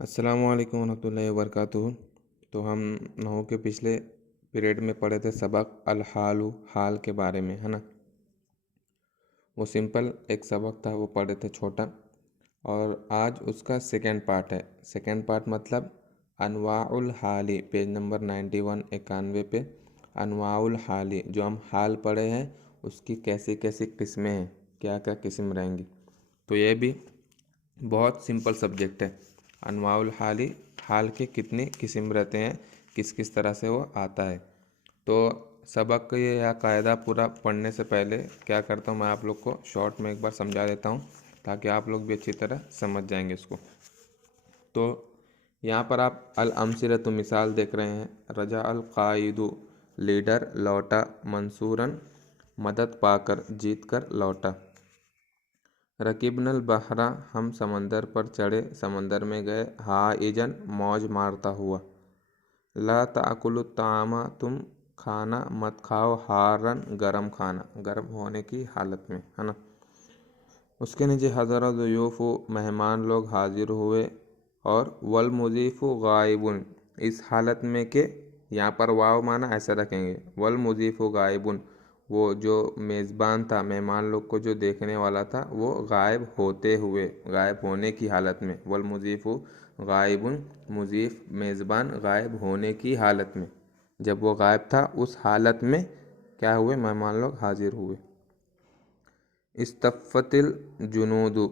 अस्सलामु अलैकुम वरहमतुल्लाहि वबरकातुहू। तो हम नहू के पिछले पीरियड में पढ़े थे सबक अल हालु, हाल के बारे में, है ना। वो सिंपल एक सबक था, वो पढ़े थे छोटा। और आज उसका सेकेंड पार्ट है। सेकेंड पार्ट मतलब अनवाउल हाली, पेज नंबर 91 91 पे अनवाउल हाली, जो हम हाल पढ़े हैं उसकी कैसी कैसी किस्में हैं, क्या क्या किस्म रहेंगी। तो ये भी बहुत सिंपल सब्जेक्ट है। अनवाउल हाली, हाल के कितने किस्म रहते हैं, किस किस तरह से वो आता है। तो सबक ये या कायदा पूरा पढ़ने से पहले क्या करता हूँ, मैं आप लोग को शॉर्ट में एक बार समझा देता हूँ ताकि आप लोग भी अच्छी तरह समझ जाएंगे इसको। तो यहाँ पर आप अल अमसिलतु मिसाल देख रहे हैं। रजा अल कायदु, लीडर लौटा, मंसूरन मदद पाकर जीत कर लौटा। रकीबनल बहरा, हम समंदर पर चढ़े, समंदर में गए। हाइजन, मौज मारता हुआ। ला ताकुलु तामा, तुम खाना मत खाओ। हारन, गरम खाना, गर्म होने की हालत में, है ना। उसके नीचे हज़रा ज़ुयूफ़ु, मेहमान लोग हाजिर हुए। और वल मुज़ीफ़ु गायबुन, इस हालत में के, यहाँ पर वाव माना ऐसा रखेंगे। वल मुज़ीफ़ु गायबुन, वो जो मेज़बान था, मेहमान लोग को जो देखने वाला था, वो गायब होते हुए, गायब होने की हालत में। वल मुज़ीफ़ु गायबुन, मुज़ीफ़ मेज़बान गायब होने की हालत में, जब वो गायब था उस हालत में क्या हुए, मेहमान लोग हाजिर हुए। इस्तफ़तिल जुनूदु,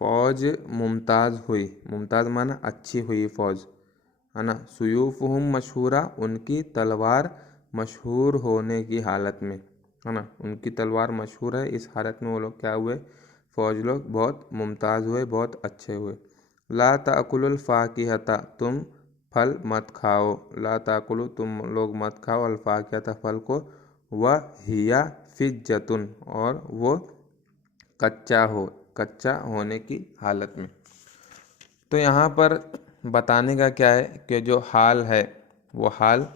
फ़ौज मुमताज़ हुई। मुमताज़ माना अच्छी हुई फ़ौज, है ना। सुयूफ़ुहुम मशहूरा, उनकी तलवार मशहूर होने की हालत में, है ना। उनकी तलवार मशहूर है, इस हालत में वो लोग क्या हुए, फ़ौज लोग बहुत मुमताज़ हुए, बहुत अच्छे हुए। ला ताकुलुल फ़ाकिहता, तुम फल मत खाओ। ला ताकुलु, तुम लोग मत खाओ। अल फ़ाकिहता, फल को। वह हिया फिज्जतुन, और वो कच्चा होने की हालत में। तो यहाँ पर बताने का क्या है कि जो हाल है वो हाल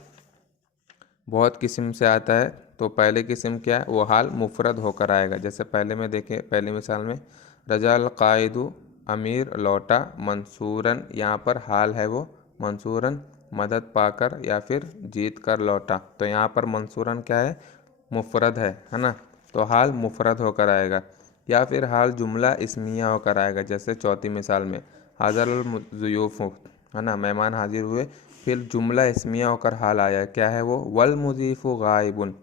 बहुत किस्म से आता है। तो पहले किस्म क्या है, वो हाल मुफरद होकर आएगा। जैसे पहले में देखें, पहली मिसाल में रजाल कायदु, अमीर लौटा। मंसूरन, यहाँ पर हाल है वो मंसूरन, मदद पाकर या फिर जीत कर लौटा। तो यहाँ पर मंसूरन क्या है, मुफरद है ना। तो हाल मुफरद होकर आएगा। या फिर हाल जुमला इस्मिया होकर आएगा, जैसे चौथी मिसाल में हाज़र ज़ुयूफ़, है ना, मेहमान हाजिर हुए। फिर जुमला इस्मिया होकर हाल आया, क्या है वो, वल मुज़ीफ़ु गायबुन,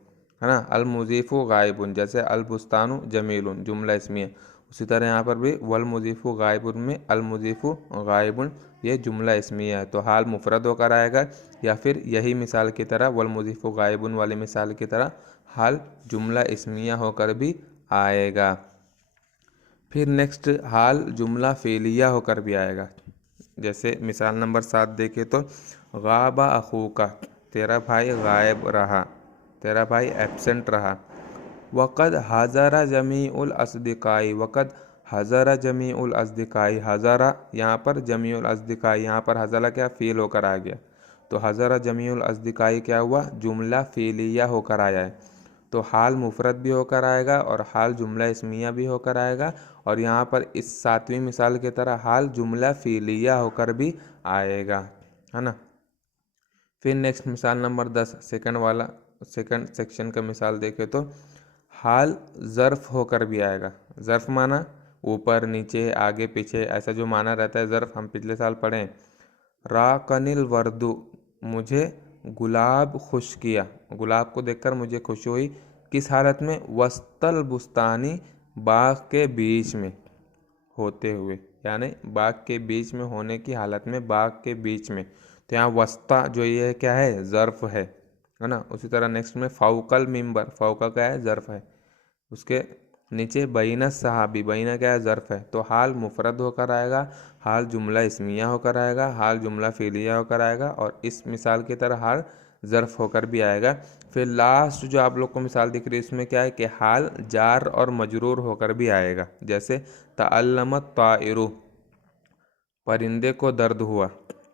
है ना। अल मुज़ीफ़ु गायबुन, जैसे अल बुस्तानु जमीलुन, जुमला इस्मिया। उसी तरह यहाँ पर भी वल मुज़ीफ़ु गायबुन में अल मुज़ीफ़ु गायबुन, ये जुमला इस्मिया है। तो हाल मुफरद होकर आएगा। या फिर यही मिसाल की तरह वल मुज़ीफ़ु गायबुन वाली मिसाल की तरह हाल जुमला इस्मिया होकर भी आएगा। फिर नेक्स्ट हाल जुमला फ़ेलिया होकर भी आएगा। जैसे मिसाल नंबर 7 देखें तो गाबा अखूका, तेरा भाई गायब रहा, तेरा भाई एब्सेंट रहा। वक़द हज़रा जमीउल अस्दिकाई, वक़द हज़रा जमीउल अस्दिकाई, हज़रा यहाँ पर जमीउल अस्दिकाई, यहाँ पर हज़रा क्या फ़ील होकर आ गया। तो हज़रा जमीउल अस्दिकाई क्या हुआ, जुमला फ़ेलिया होकर आया है। तो हाल मुफरद भी होकर आएगा और हाल जुमला इस्मिया भी होकर आएगा। और यहाँ पर इस 7वीं मिसाल की तरह हाल जुमला फ़ीलिया होकर भी आएगा, है ना। फिर नेक्स्ट मिसाल नंबर 10, सेकंड वाला, सेकंड सेक्शन का मिसाल देखें तो हाल ज़र्फ़ होकर भी आएगा। ज़र्फ़ माना ऊपर नीचे आगे पीछे, ऐसा जो माना रहता है ज़र्फ़, हम पिछले साल पढ़े। राकनिल वर्दु, मुझे गुलाब खुश किया, गुलाब को देखकर मुझे खुशी हुई। किस हालत में, वस्तल बुस्तानी, बाग के बीच में होते हुए, यानी बाग के बीच में होने की हालत में, बाग के बीच में। तो यहाँ वस्ता जो ये क्या है, ज़र्फ़ है ना। उसी तरह नेक्स्ट में फ़ौकल मिंबर, फ़ौका क्या है, ज़र्फ़ है। उसके नीचे बैना सहाबी, बैना क्या है, ज़र्फ़ है। तो हाल मुफरद होकर आएगा, हाल जुमला इस्मिया होकर आएगा, हाल जुमला फ़ेलिया होकर आएगा, और इस मिसाल की तरह हाल ज़र्फ़ होकर भी आएगा। फिर लास्ट जो आप लोग को मिसाल दिख रही है इसमें क्या है कि हाल जार और मजरूर होकर भी आएगा। जैसे तअल्लमत ताइरु, परिंदे को दर्द हुआ।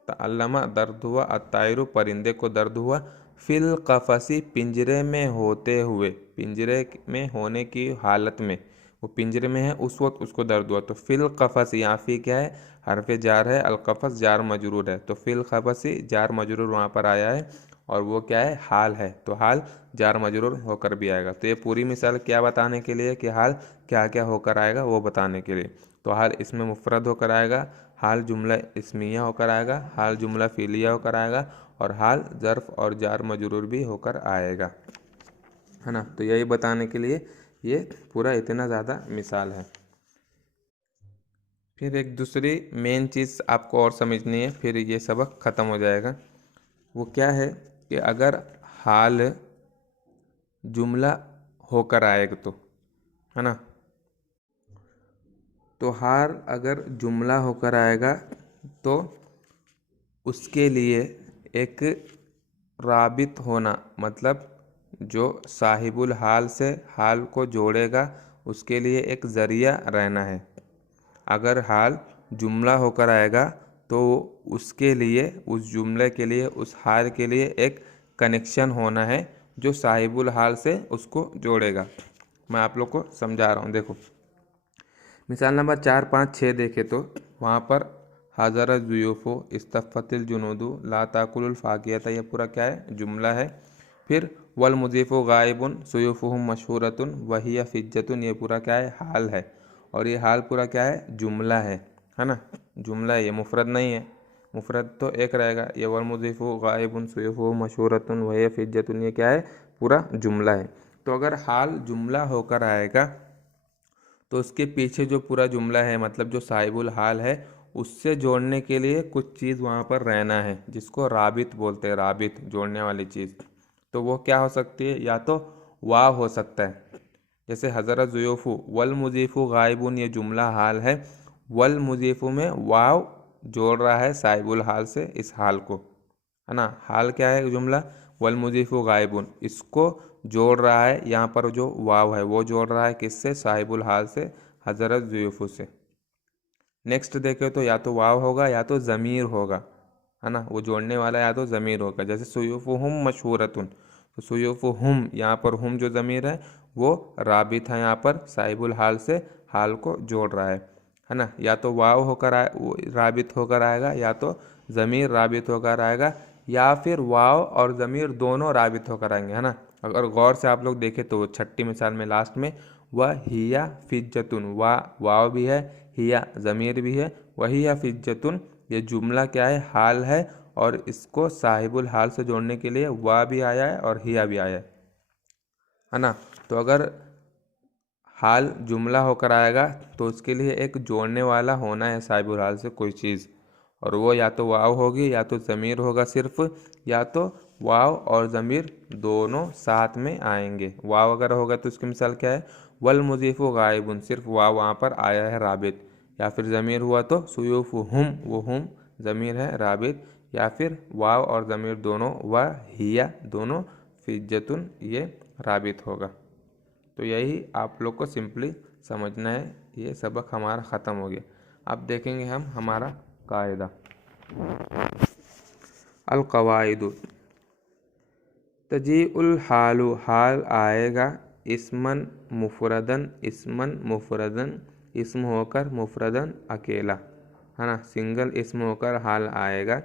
तअल्लमा दर्द हुआ, अत्ताइरु परिंदे को दर्द हुआ। फिल कफसी, पिंजरे में होते हुए, पिंजरे में होने की हालत में। वो पिंजरे में है, उस वक्त उसको दर्द हुआ। तो फिल कफस, यहाँ फी क्या है, हरफ जार है, अलकफस जार मजरूर है, तो फिल कफसी जार मजरूर वहाँ पर आया है और वो क्या है, हाल है, तो हाल जार मजरूर होकर भी आएगा। तो ये पूरी मिसाल क्या बताने के लिए कि हाल क्या क्या होकर आएगा वो बताने के लिए। तो हाल इसमें मुफरद होकर आएगा, हाल जुमला इस्मिया होकर आएगा, हाल जुमला फ़िलिया होकर आएगा और हाल ज़र्फ़ और जार मजरूर भी होकर आएगा, है ना। तो यही बताने के लिए ये पूरा इतना ज़्यादा मिसाल है। फिर एक दूसरी मेन चीज़ आपको और समझनी है, फिर ये सबक ख़त्म हो जाएगा। वो क्या है कि अगर हाल जुमला होकर आएगा तो, है ना, तो हाल अगर जुमला होकर आएगा तो उसके लिए एक राबित होना, मतलब जो साहिबुल हाल से हाल को जोड़ेगा उसके लिए एक ज़रिया रहना है। अगर हाल जुमला होकर आएगा तो उसके लिए, उस जुमले के लिए, उस हाल के लिए एक कनेक्शन होना है जो साहिबुल हाल से उसको जोड़ेगा। मैं आप लोग को समझा रहा हूँ, देखो मिसाल नंबर 4, 5, 6 देखे तो वहाँ पर हज़र ज़ुयूफ़ो इस्तफ़तिल जुनूदु ला ताकुलुल फ़ाकिहता, ये पूरा क्या है, जुमला है। फिर वल मुज़ीफ़ु गायबुन सुयूफ़ुहुम मशहूरतुन वहिया फ़िज्जतुन, ये पूरा क्या है, हाल है। और ये हाल पूरा क्या है, जुमला है ना, जुमला है, ये मुफ़रद नहीं है, मुफ़रद तो एक रहेगा। ये वल मुज़ीफ़ु गायबुन सुयूफ़ुहुम मशहूरतुन वहिया फ़िज्जतुन, ये क्या है, पूरा जुमला है। तो अगर हाल जुमला होकर आएगा तो उसके पीछे जो पूरा जुमला है, मतलब जो साहिबुल हाल है, उससे जोड़ने के लिए कुछ चीज़ वहाँ पर रहना है जिसको राबित बोलते हैं, राबित, जोड़ने वाली चीज़। तो वो क्या हो सकती है, या तो वाव हो सकता है, जैसे हज़रत ज़ुयूफ़ु वल मुज़ीफ़ु गायबुन, ये जुमला हाल है, वल मुज़ीफ़ु में वाव जोड़ रहा है साहिबुल हाल से इस हाल को, है ना। हाल क्या है, जुमला वल मुज़ीफ़ु गायबुन, इसको जोड़ रहा है, यहाँ पर जो वाव है वो जोड़ रहा है किससे, साहिबुल हाल से, हज़रत ज़ुयूफ़ु से। नेक्स्ट देखे तो या तो वाव होगा या तो ज़मीर होगा, है ना, वो जोड़ने वाला या तो ज़मीर होगा। जैसे सुयूफ़ुहुम मशहूरतुन, तो सुयूफ़ुहुम, यहाँ पर हुम जो ज़मीर है वो राबित है, यहाँ पर साहिबुल हाल से हाल को जोड़ रहा है ना। या तो वाव होकर राबित होकर आएगा, या तो ज़मीर राबित होकर आएगा, या फिर वाव और ज़मीर दोनों राबित होकर आएंगे, है ना। अगर गौर से आप लोग देखें तो छठी मिसाल में लास्ट में वह हिया फ़िज्जतुन, वाव भी है, हिया ज़मीर भी है, वहिया फ़िज्जतुन, ये जुमला क्या है, हाल है, और इसको साहिबुल हाल से जोड़ने के लिए वाह भी आया है और हिया भी आया है ना। तो अगर हाल जुमला होकर आएगा तो उसके लिए एक जोड़ने वाला होना है साहिबुल हाल से कोई चीज़, और वो या तो वाव होगी या तो ज़मीर होगा सिर्फ, या तो वाव और ज़मीर दोनों साथ में आएंगे। वाव अगर होगा तो उसकी मिसाल क्या है, वल मुज़ीफ़ु गायबुन, सिर्फ वाव वहाँ पर आया है राबित, या फिर ज़मीर हुआ तो सुयूफ़ुहुम, वो हुम ज़मीर है राबित, या फिर वाव और ज़मीर दोनों, व हिया दोनों, फ़िज्जतुन ये राबित होगा। तो यही आप लोग को सिंपली समझना है। ये सबक हमारा ख़त्म हो गया। अब देखेंगे हम हमारा कायदा, अल कवाइदु। तजीउल हालु, हाल आएगा, इस्मन मुफरदन, इस्मन मुफरदन, इस्म होकर, मुफरदन अकेला, है ना, सिंगल इस्म होकर हाल आएगा।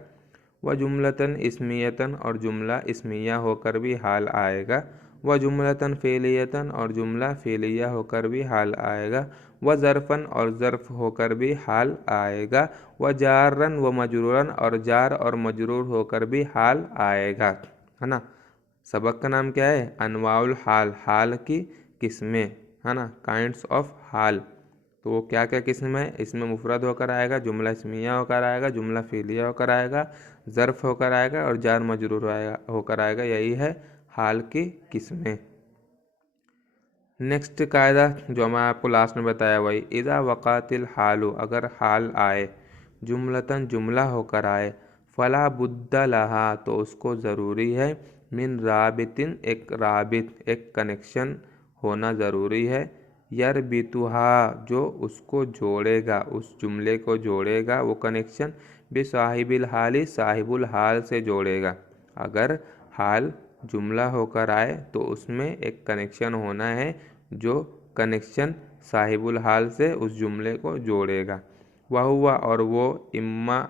व जुमलतन इस्मियतन, और जुमला इस्मिया होकर भी हाल आएगा। व जुमलतन फ़ेलियतन, और जुमला फ़ेलिया होकर भी हाल आएगा। व ज़र्फ़न, और ज़र्फ़ होकर भी हाल आएगा। व जारन व मजरूरन, और जार और मजरूर होकर भी हाल आएगा, है ना। सबक का नाम क्या है, अनवाउल हाल, हाल की किस्में, है ना, काइंड्स ऑफ हाल। तो वो क्या क्या किस्म है, इसमें मुफरद होकर आएगा, जुमला इस्मिया होकर आएगा, जुमला फ़ेलिया होकर आएगा, ज़र्फ़ होकर आएगा और जार मजरूर होकर आएगा। यही है हाल की किस्में। नेक्स्ट कायदा जो मैं आपको लास्ट में बताया वही, इज़ा वक़ातिल हालु, अगर हाल आए, जुमलतन जुमला होकर आए, फ़ला बुद्दा लहा, तो उसको ज़रूरी है, मिन राबितिन, एक राबित, एक कनेक्शन होना ज़रूरी है, यरबितुहा, जो उसको जोड़ेगा, उस जुमले को जोड़ेगा, वो कनेक्शन बेसाहिबिल हाली, साहिबुल हाल से जोड़ेगा। अगर हाल जुमला होकर आए तो उसमें एक कनेक्शन होना है, जो कनेक्शन साहिबुल हाल से उस जुमले को जोड़ेगा। वह हुआ और वो, इम्मा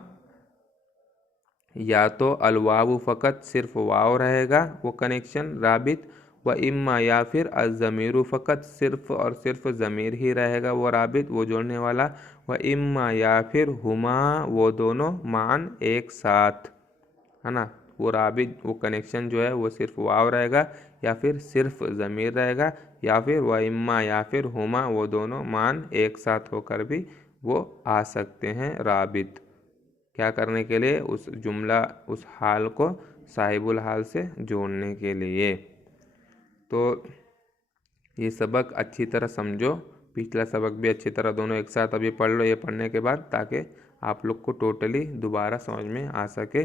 या तो अलवाव फ़कत सिर्फ वाव रहेगा वो कनेक्शन राबित, व इम्मा या फिर अज़मीर फ़कत सिर्फ और सिर्फ ज़मीर ही रहेगा वो राबित वो जोड़ने वाला, व इम्मा या फिर हुमा वो दोनों मान एक साथ, है ना। वो राबित वो कनेक्शन जो है वो सिर्फ वाव रहेगा या फिर सिर्फ ज़मीर रहेगा, या फिर व इम्मा या फिर हुमा वो दोनों मान एक साथ होकर भी वो आ सकते हैं राबित। क्या करने के लिए? उस जुमला उस हाल को साहिबुल हाल से जोड़ने के लिए। तो ये सबक अच्छी तरह समझो, पिछला सबक भी अच्छी तरह दोनों एक साथ अभी पढ़ लो ये पढ़ने के बाद, ताकि आप लोग को टोटली दोबारा समझ में आ सके।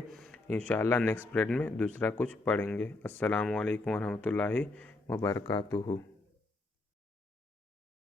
इंशाल्लाह नेक्स्ट पीरियड में दूसरा कुछ पढ़ेंगे। अस्सलामु अलैकुम वरहमतुल्लाहि वबरकातुहू।